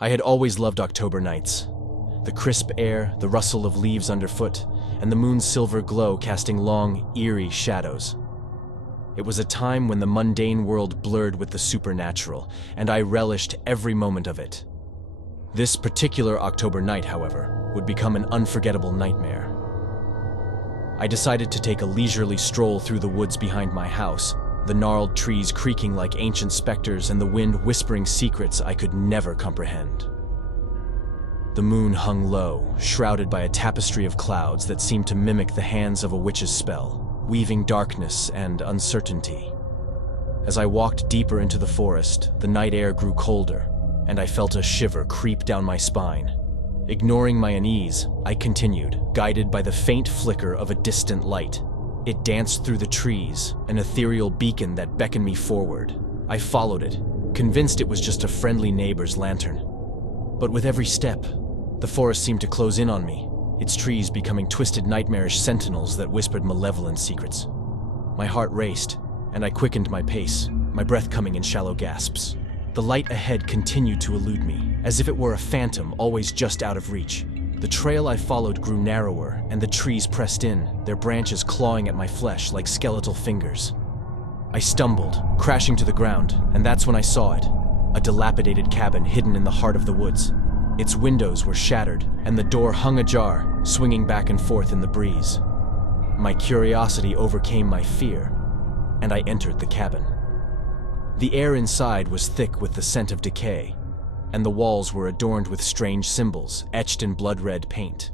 I had always loved October nights. The crisp air, the rustle of leaves underfoot, and the moon's silver glow casting long, eerie shadows. It was a time when the mundane world blurred with the supernatural, and I relished every moment of it. This particular October night, however, would become an unforgettable nightmare. I decided to take a leisurely stroll through the woods behind my house, the gnarled trees creaking like ancient specters and the wind whispering secrets I could never comprehend. The moon hung low, shrouded by a tapestry of clouds that seemed to mimic the hands of a witch's spell, weaving darkness and uncertainty. As I walked deeper into the forest, the night air grew colder, and I felt a shiver creep down my spine. Ignoring my unease, I continued, guided by the faint flicker of a distant light. It danced through the trees, an ethereal beacon that beckoned me forward. I followed it, convinced it was just a friendly neighbor's lantern. But with every step, the forest seemed to close in on me, its trees becoming twisted, nightmarish sentinels that whispered malevolent secrets. My heart raced, and I quickened my pace, my breath coming in shallow gasps. The light ahead continued to elude me, as if it were a phantom always just out of reach. The trail I followed grew narrower, and the trees pressed in, their branches clawing at my flesh like skeletal fingers. I stumbled, crashing to the ground, and that's when I saw it. A dilapidated cabin hidden in the heart of the woods. Its windows were shattered, and the door hung ajar, swinging back and forth in the breeze. My curiosity overcame my fear, and I entered the cabin. The air inside was thick with the scent of decay, and the walls were adorned with strange symbols etched in blood-red paint.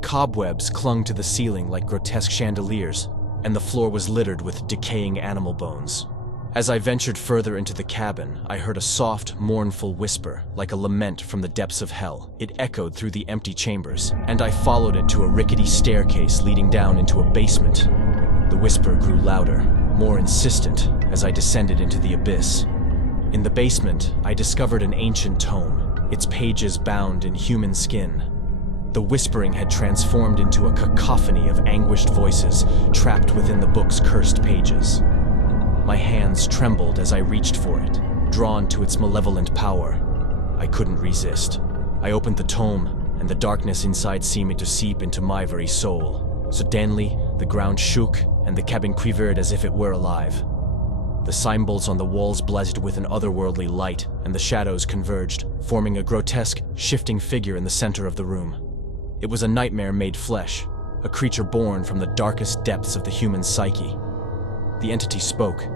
Cobwebs clung to the ceiling like grotesque chandeliers, and the floor was littered with decaying animal bones. As I ventured further into the cabin, I heard a soft, mournful whisper, like a lament from the depths of hell. It echoed through the empty chambers, and I followed it to a rickety staircase leading down into a basement. The whisper grew louder, more insistent, as I descended into the abyss. In the basement, I discovered an ancient tome, its pages bound in human skin. The whispering had transformed into a cacophony of anguished voices trapped within the book's cursed pages. My hands trembled as I reached for it, drawn to its malevolent power. I couldn't resist. I opened the tome, and the darkness inside seemed to seep into my very soul. Suddenly, the ground shook, and the cabin quivered as if it were alive. The signbolts on the walls blazed with an otherworldly light, and the shadows converged, forming a grotesque, shifting figure in the center of the room. It was a nightmare made flesh, a creature born from the darkest depths of the human psyche. The entity spoke,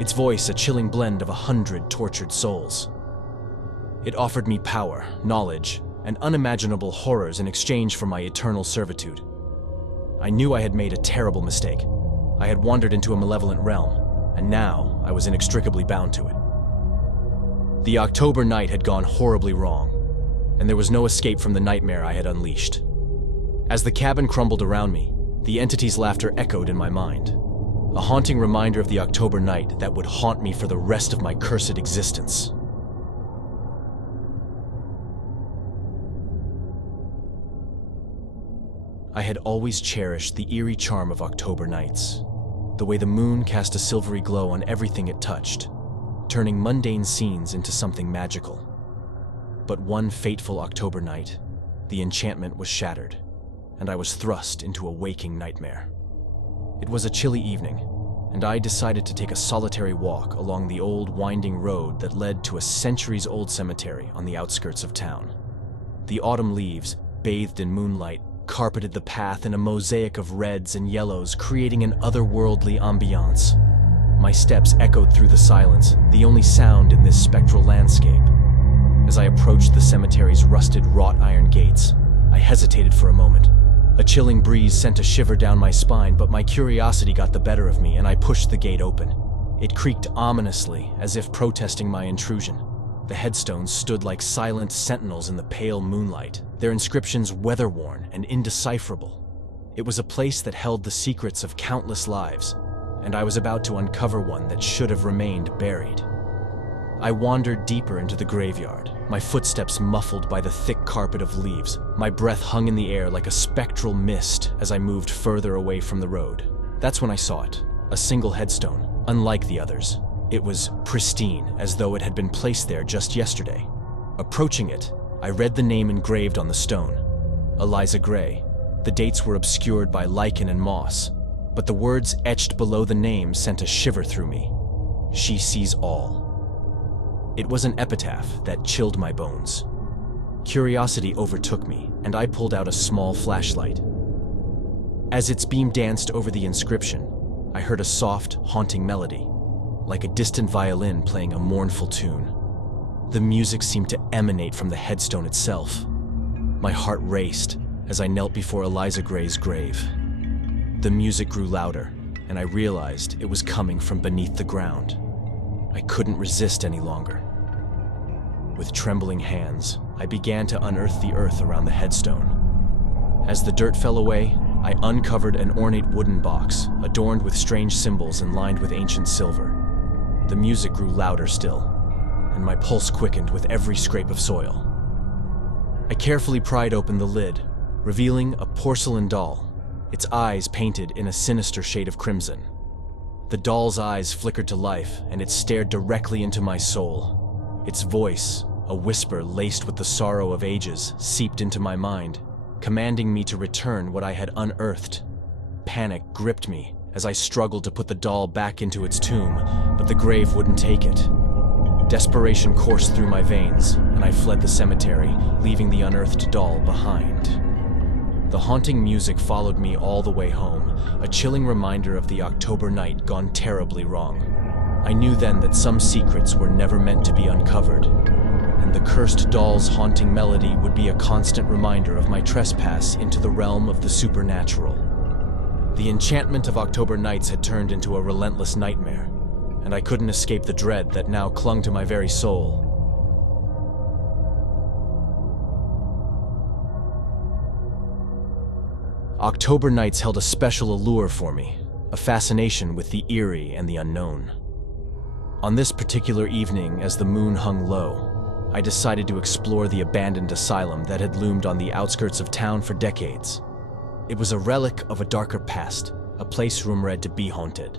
its voice a chilling blend of 100 tortured souls. It offered me power, knowledge, and unimaginable horrors in exchange for my eternal servitude. I knew I had made a terrible mistake. I had wandered into a malevolent realm, and now I was inextricably bound to it. The October night had gone horribly wrong, and there was no escape from the nightmare I had unleashed. As the cabin crumbled around me, the entity's laughter echoed in my mind, a haunting reminder of the October night that would haunt me for the rest of my cursed existence. I had always cherished the eerie charm of October nights, the way the moon cast a silvery glow on everything it touched, turning mundane scenes into something magical. But one fateful October night, the enchantment was shattered, and I was thrust into a waking nightmare. It was a chilly evening, and I decided to take a solitary walk along the old winding road that led to a centuries-old cemetery on the outskirts of town. The autumn leaves, bathed in moonlight, carpeted the path in a mosaic of reds and yellows, creating an otherworldly ambiance. My steps echoed through the silence, the only sound in this spectral landscape. As I approached the cemetery's rusted wrought iron gates, I hesitated for a moment. A chilling breeze sent a shiver down my spine, but my curiosity got the better of me, and I pushed the gate open. It creaked ominously, as if protesting my intrusion. The headstones stood like silent sentinels in the pale moonlight, their inscriptions weather-worn and indecipherable. It was a place that held the secrets of countless lives, and I was about to uncover one that should have remained buried. I wandered deeper into the graveyard, my footsteps muffled by the thick carpet of leaves. My breath hung in the air like a spectral mist as I moved further away from the road. That's when I saw it, a single headstone, unlike the others. It was pristine, as though it had been placed there just yesterday. Approaching it, I read the name engraved on the stone. Eliza Gray. The dates were obscured by lichen and moss, but the words etched below the name sent a shiver through me. She sees all. It was an epitaph that chilled my bones. Curiosity overtook me, and I pulled out a small flashlight. As its beam danced over the inscription, I heard a soft, haunting melody, like a distant violin playing a mournful tune. The music seemed to emanate from the headstone itself. My heart raced as I knelt before Eliza Gray's grave. The music grew louder, and I realized it was coming from beneath the ground. I couldn't resist any longer. With trembling hands, I began to unearth the earth around the headstone. As the dirt fell away, I uncovered an ornate wooden box, adorned with strange symbols and lined with ancient silver. The music grew louder still, and my pulse quickened with every scrape of soil. I carefully pried open the lid, revealing a porcelain doll, its eyes painted in a sinister shade of crimson. The doll's eyes flickered to life, and it stared directly into my soul. Its voice, a whisper laced with the sorrow of ages, seeped into my mind, commanding me to return what I had unearthed. Panic gripped me as I struggled to put the doll back into its tomb, but the grave wouldn't take it. Desperation coursed through my veins, and I fled the cemetery, leaving the unearthed doll behind. The haunting music followed me all the way home, a chilling reminder of the October night gone terribly wrong. I knew then that some secrets were never meant to be uncovered, and the cursed doll's haunting melody would be a constant reminder of my trespass into the realm of the supernatural. The enchantment of October nights had turned into a relentless nightmare, and I couldn't escape the dread that now clung to my very soul. October nights held a special allure for me, a fascination with the eerie and the unknown. On this particular evening, as the moon hung low, I decided to explore the abandoned asylum that had loomed on the outskirts of town for decades. It was a relic of a darker past, a place rumored to be haunted.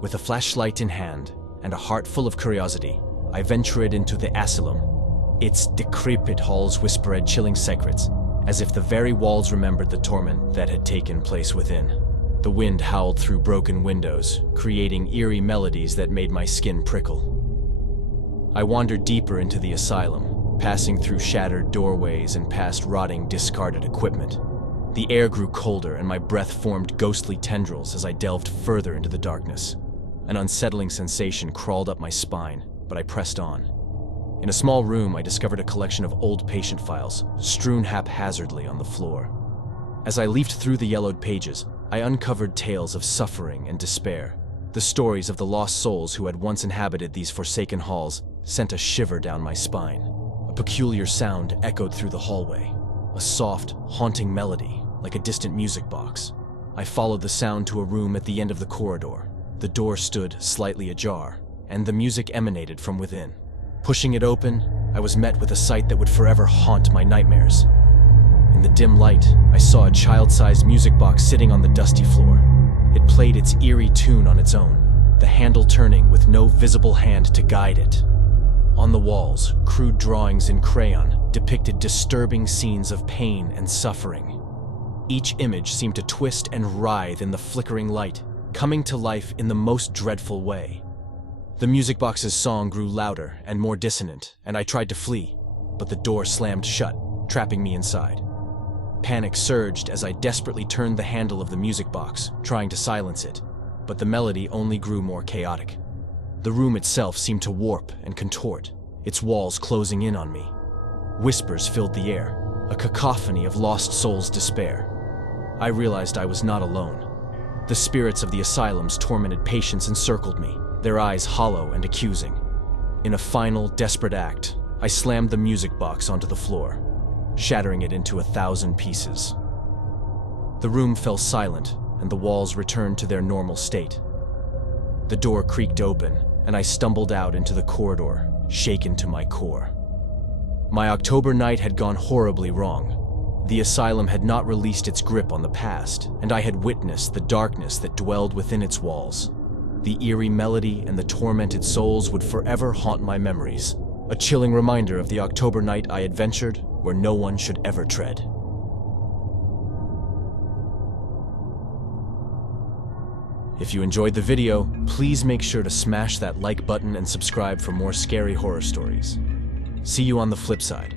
With a flashlight in hand and a heart full of curiosity, I ventured into the asylum. Its decrepit halls whispered chilling secrets, as if the very walls remembered the torment that had taken place within. The wind howled through broken windows, creating eerie melodies that made my skin prickle. I wandered deeper into the asylum, passing through shattered doorways and past rotting, discarded equipment. The air grew colder, and my breath formed ghostly tendrils as I delved further into the darkness. An unsettling sensation crawled up my spine, but I pressed on. In a small room, I discovered a collection of old patient files, strewn haphazardly on the floor. As I leafed through the yellowed pages, I uncovered tales of suffering and despair. The stories of the lost souls who had once inhabited these forsaken halls sent a shiver down my spine. A peculiar sound echoed through the hallway, a soft, haunting melody, like a distant music box. I followed the sound to a room at the end of the corridor. The door stood slightly ajar, and the music emanated from within. Pushing it open, I was met with a sight that would forever haunt my nightmares. In the dim light, I saw a child-sized music box sitting on the dusty floor. It played its eerie tune on its own, the handle turning with no visible hand to guide it. On the walls, crude drawings in crayon depicted disturbing scenes of pain and suffering. Each image seemed to twist and writhe in the flickering light, coming to life in the most dreadful way. The music box's song grew louder and more dissonant, and I tried to flee, but the door slammed shut, trapping me inside. Panic surged as I desperately turned the handle of the music box, trying to silence it, but the melody only grew more chaotic. The room itself seemed to warp and contort, its walls closing in on me. Whispers filled the air, a cacophony of lost souls' despair. I realized I was not alone. The spirits of the asylum's tormented patients encircled me, their eyes hollow and accusing. In a final, desperate act, I slammed the music box onto the floor, shattering it into 1,000 pieces. The room fell silent, and the walls returned to their normal state. The door creaked open, and I stumbled out into the corridor, shaken to my core. My October night had gone horribly wrong. The asylum had not released its grip on the past, and I had witnessed the darkness that dwelled within its walls. The eerie melody and the tormented souls would forever haunt my memories, a chilling reminder of the October night I adventured where no one should ever tread. If you enjoyed the video, please make sure to smash that like button and subscribe for more scary horror stories. See you on the flip side.